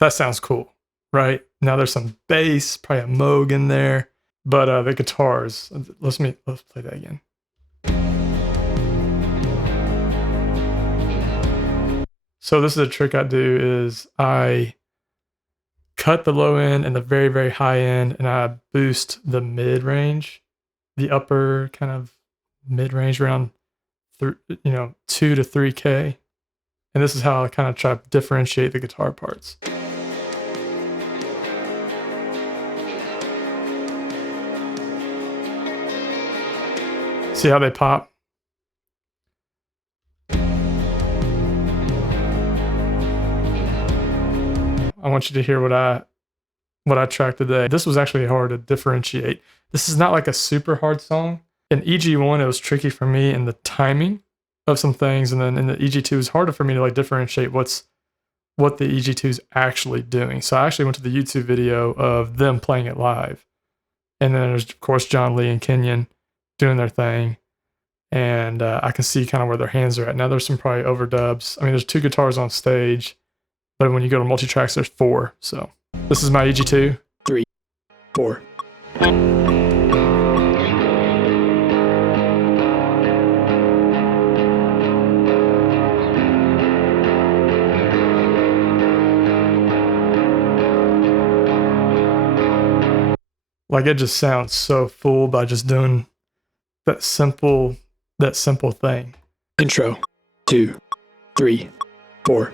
That sounds cool, right? Now there's some bass, probably a Moog in there, but the guitars. Let's play that again. So this is a trick I do is I cut the low end and the very, very high end, and I boost the mid range, the upper kind of mid range around 2 to 3K. And this is how I kind of try to differentiate the guitar parts. See how they pop? I want you to hear what I tracked today. This was actually hard to differentiate. This is not like a super hard song. In EG1, it was tricky for me in the timing of some things, and then in the EG2, it was harder for me to like differentiate what the EG2 is actually doing. So I actually went to the YouTube video of them playing it live, and then there's of course John Lee and Kenyon doing their thing, and I can see kind of where their hands are at. Now there's some probably overdubs. I mean, there's 2 guitars on stage, but when you go to multi-tracks, there's 4. So this is my EG2. 3, 4. Like it just sounds so full by just doing that simple thing. Intro, 2, 3, 4.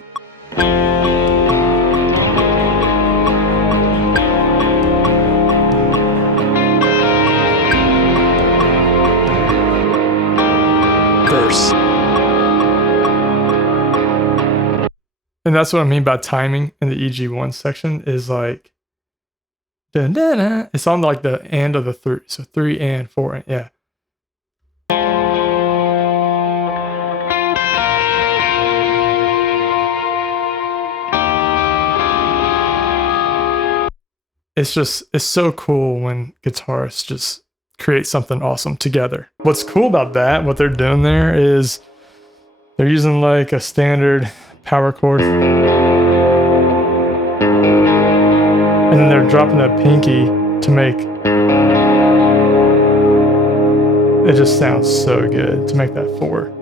Verse. And that's what I mean by timing in the EG1 section is like dun, dun, dun. It's on like the end of the 3. So 3 and 4. And, yeah. It's so cool when guitarists just create something awesome together. What's cool about that, what they're doing there is they're using like a standard power chord. And then they're dropping that pinky to make it just sounds so good to make that 4.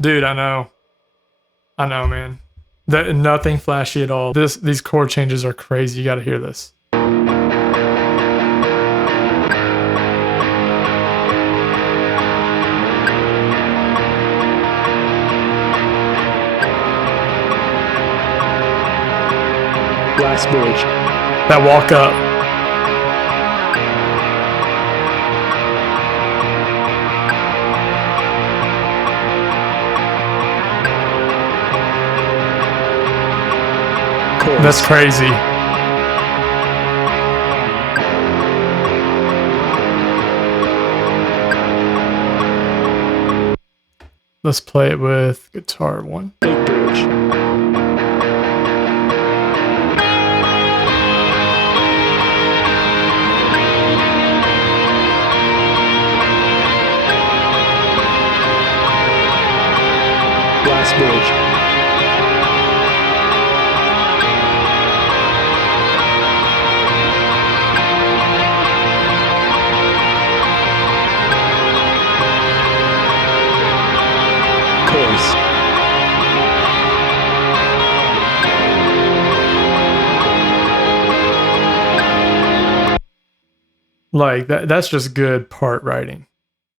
Dude, I know, man. Nothing flashy at all. These chord changes are crazy. You got to hear this. Last bridge. That walk up. That's crazy. Let's play it with guitar 1. Big bridge. Last bridge. Like that's just good part writing.